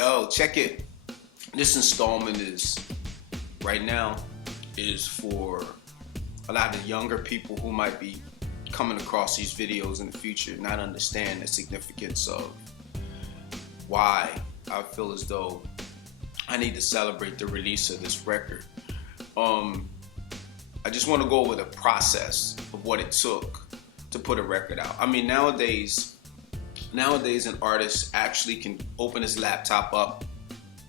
Yo, check it. This installment is right now is for a lot of younger people who might be coming across these videos in the future, not understand the significance of why I feel as though I need to celebrate the release of this record. I just want to go over the process of what it took to put a record out. I mean, nowadays an artist actually can open his laptop up,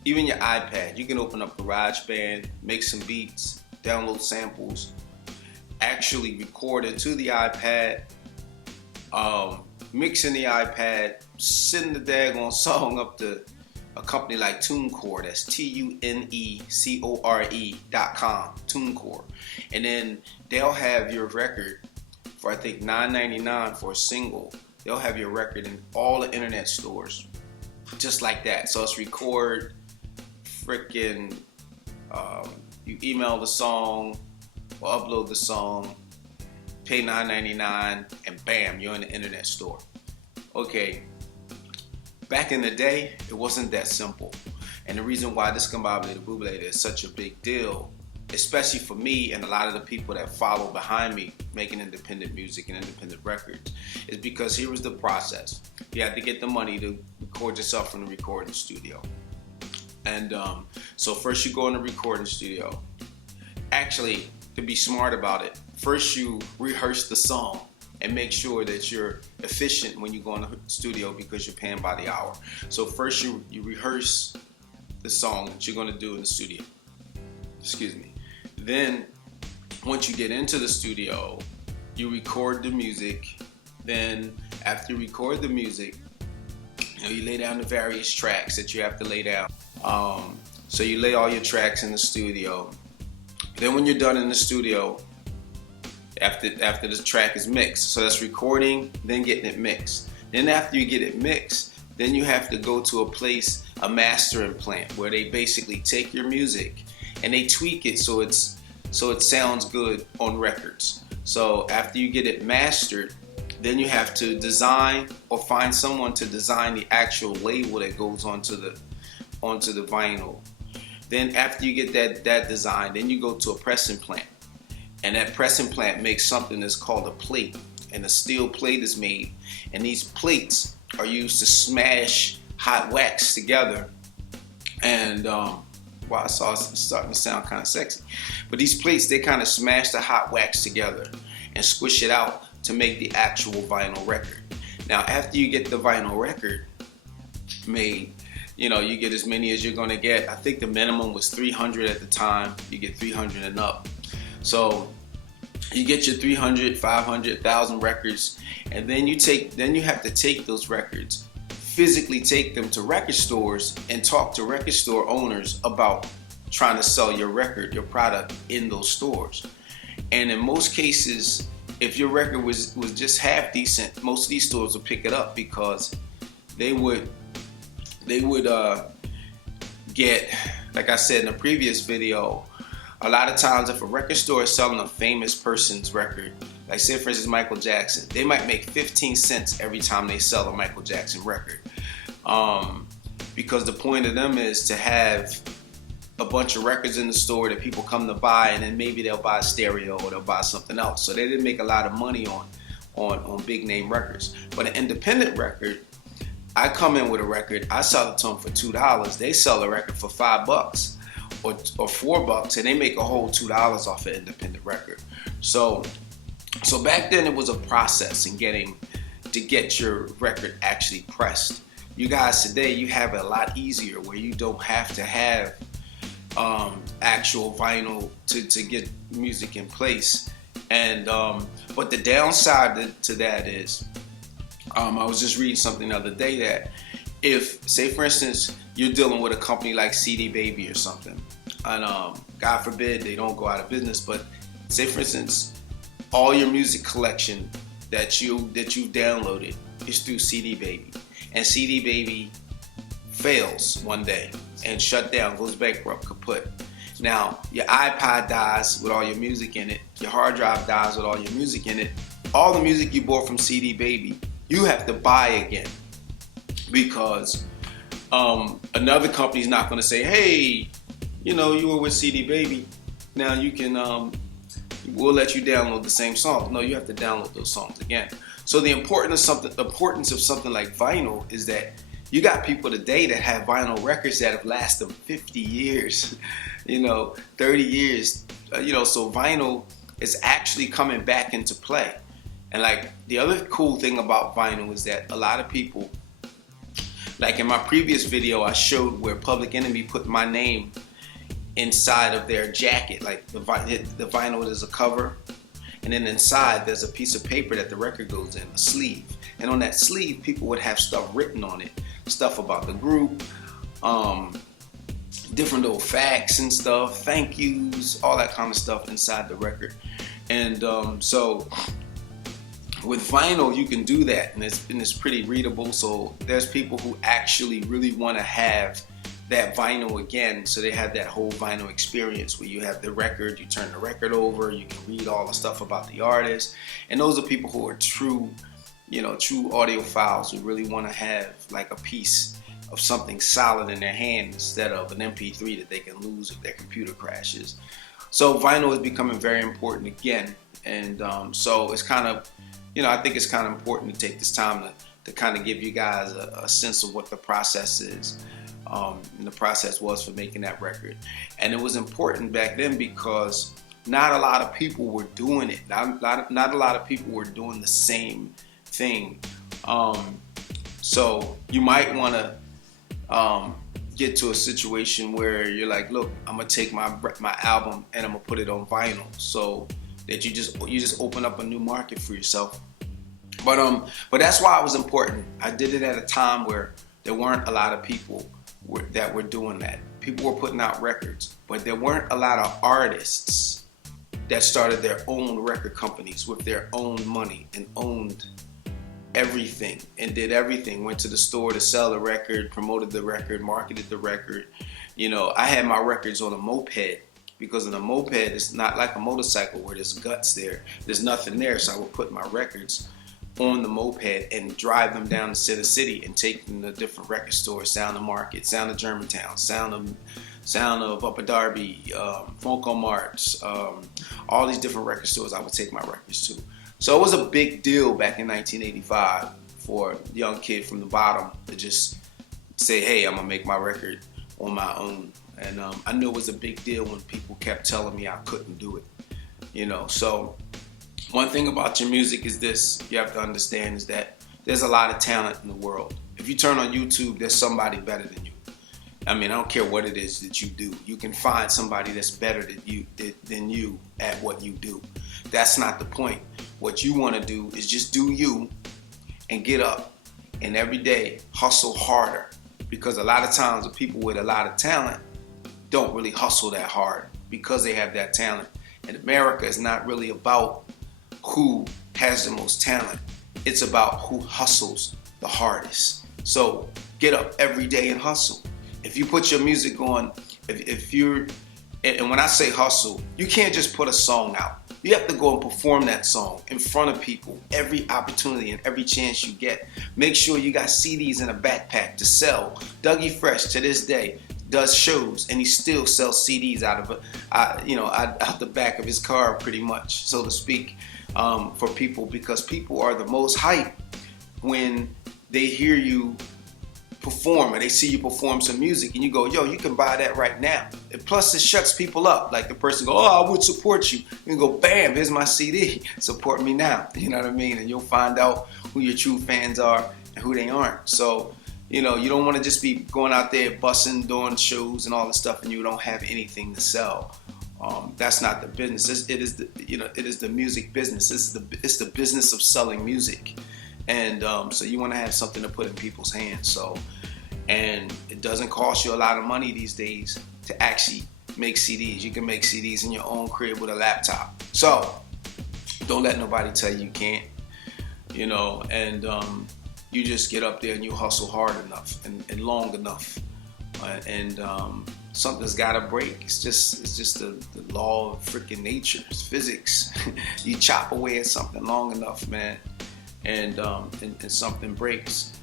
even your iPad. You can open up GarageBand, make some beats, download samples, actually record it to the iPad, mix in the iPad, send the daggone song up to a company like TuneCore. That's TuneCore.com, TuneCore. And then they'll have your record for I think $9.99 for a single. They'll have your record in all the internet stores, just like that. So it's record, freaking, you email the song or upload the song, pay $9.99, and bam, you're in the internet store. Okay, back in the day, it wasn't that simple. And the reason why Discombobulatorbubalator is such a big deal, especially for me and a lot of the people that follow behind me making independent music and independent records, is because here was the process. You had to get the money to record yourself in the recording studio. And so first you go in the recording studio. Actually, to be smart about it, first you rehearse the song and make sure that you're efficient when you go in the studio because you're paying by the hour. So first you rehearse the song that you're gonna do in the studio. Excuse me. Then once you get into the studio, you record the music. Then after you record the music, you lay down the various tracks that you have to lay down. So you lay all your tracks in the studio. Then when you're done in the studio, after the track is mixed, so that's recording, then getting it mixed. Then after you get it mixed, then you have to go to a place, a mastering plant, where they basically take your music and they tweak it so it sounds good on records. So after you get it mastered, then you have to design or find someone to design the actual label that goes onto the vinyl. Then after you get that design, then you go to a pressing plant. And that pressing plant makes something that's called a plate. And a steel plate is made. And these plates are used to smash hot wax together. And wow, I saw it starting to sound kind of sexy. But these plates, they kind of smash the hot wax together and squish it out to make the actual vinyl record. Now, after you get the vinyl record made, you get as many as you're gonna get. I think the minimum was 300 at the time. You get 300 and up. So you get your 300, 500, 1,000 records, and then you have to take those records, physically take them to record stores and talk to record store owners about trying to sell your record, your product in those stores. And in most cases, if your record was just half decent, most of these stores would pick it up because they would get, like I said in the previous video, a lot of times if a record store is selling a famous person's record, like say for instance Michael Jackson, they might make 15 cents every time they sell a Michael Jackson record. Because the point of them is to have a bunch of records in the store that people come to buy, and then maybe they'll buy a stereo or they'll buy something else. So they didn't make a lot of money on big name records. But an independent record, I come in with a record, I sell it to them for $2. They sell a record for $5 or $4, and they make a whole $2 off an independent record. So back then it was a process in getting your record actually pressed. You guys today, you have it a lot easier where you don't have to have actual vinyl to get music in place. And but the downside to that is, I was just reading something the other day that if, say for instance, you're dealing with a company like CD Baby or something, and God forbid they don't go out of business, but say for instance, all your music collection that you've downloaded is through CD Baby, and CD Baby fails one day and shut down, goes bankrupt, kaput. Now your iPod dies with all your music in it, your hard drive dies with all your music in it, all the music you bought from CD Baby, you have to buy again, because Another company's not going to say, hey, you know, you were with CD Baby, now you can, we'll let you download the same songs. No, you have to download those songs again. So the importance of something like vinyl is that you got people today that have vinyl records that have lasted them 50 years, 30 years, so vinyl is actually coming back into play. And like the other cool thing about vinyl is that a lot of people, like in my previous video, I showed where Public Enemy put my name inside of their jacket. Like the vinyl is a cover, and then inside there's a piece of paper that the record goes in, a sleeve. And on that sleeve, people would have stuff written on it, stuff about the group, different little facts and stuff, thank yous, all that kind of stuff inside the record. And so with vinyl, you can do that, and it's pretty readable. So there's people who actually really want to have that vinyl again, so they have that whole vinyl experience where you have the record, you turn the record over, you can read all the stuff about the artist. And those are people who are true audiophiles who really want to have like a piece of something solid in their hand instead of an MP3 that they can lose if their computer crashes. So vinyl is becoming very important again, and so it's kind of, I think it's kind of important to take this time to kind of give you guys a sense of what the process is. And the process was for making that record. And it was important back then because not a lot of people were doing it. Not a lot of people were doing the same thing. So you might want to get to a situation where you're like, look, I'm gonna take my album and I'm gonna put it on vinyl, so that you just open up a new market for yourself. But that's why it was important. I did it at a time where there weren't a lot of people that were doing that. People were putting out records, but there weren't a lot of artists that started their own record companies with their own money and owned everything and did everything. Went to the store to sell the record, promoted the record, marketed the record. I had my records on a moped, because in a moped it's not like a motorcycle where there's guts there. There's nothing there, so I would put my records on the moped and drive them down to city and take them to different record stores, Sound of Market, Sound of Germantown, Sound of Upper Darby, Funko Marts, all these different record stores I would take my records to. So it was a big deal back in 1985 for a young kid from the bottom to just say, hey, I'm gonna make my record on my own. And I knew it was a big deal when people kept telling me I couldn't do it. So one thing about your music is this, you have to understand, is that there's a lot of talent in the world. If you turn on YouTube, there's somebody better than you. I mean, I don't care what it is that you do. You can find somebody that's better than you at what you do. That's not the point. What you want to do is just do you and get up and every day hustle harder, because a lot of times the people with a lot of talent don't really hustle that hard because they have that talent. And America is not really about who has the most talent. It's about who hustles the hardest. So get up every day and hustle. If you put your music on, and when I say hustle, you can't just put a song out. You have to go and perform that song in front of people every opportunity and every chance you get. Make sure you got CDs in a backpack to sell. Dougie Fresh to this day does shows, and he still sells CDs out the back of his car, pretty much, so to speak, for people, because people are the most hype when they hear you perform or they see you perform some music and you go, yo, you can buy that right now. And plus it shuts people up. Like the person go, oh, I would support you. You go, bam, here's my CD. Support me now. You know what I mean? And you'll find out who your true fans are and who they aren't. So, you don't want to just be going out there bussing, doing shows and all this stuff and you don't have anything to sell. That's not the business. It is the music business. It's the business of selling music. And so you want to have something to put in people's hands. So, and it doesn't cost you a lot of money these days to actually make CDs. You can make CDs in your own crib with a laptop. So don't let nobody tell you can't, and you just get up there and you hustle hard enough and long enough. Something's gotta break. It's just the law of freaking nature. It's physics. You chop away at something long enough, man, and something breaks.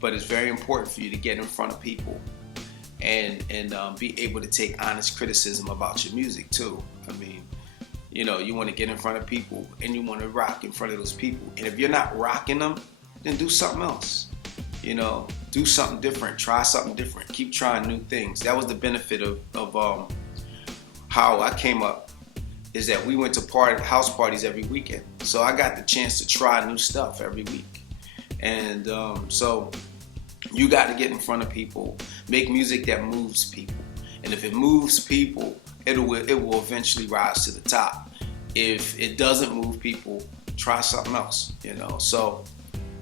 but it's very important for you to get in front of people and be able to take honest criticism about your music too. I mean, you know, you want to get in front of people and you want to rock in front of those people. And if you're not rocking them, then do something else. You know, do something different. Try something different. Keep trying new things. That was the benefit of how I came up, is that we went to house parties every weekend. So I got the chance to try new stuff every week. And so you got to get in front of people, make music that moves people. And if it moves people, it will eventually rise to the top. If it doesn't move people, try something else, you know. So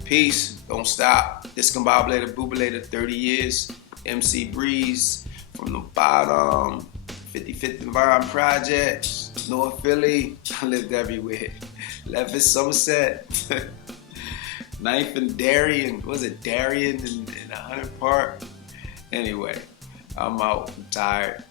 peace, don't stop. Discombobulatorbubalator, 30 years. MC Breeze from the bottom. 55th and Vine Project, North Philly. I lived everywhere. Left in Somerset. 9th and Darien. Was it Darien in 100 Park? Anyway, I'm out. I'm tired.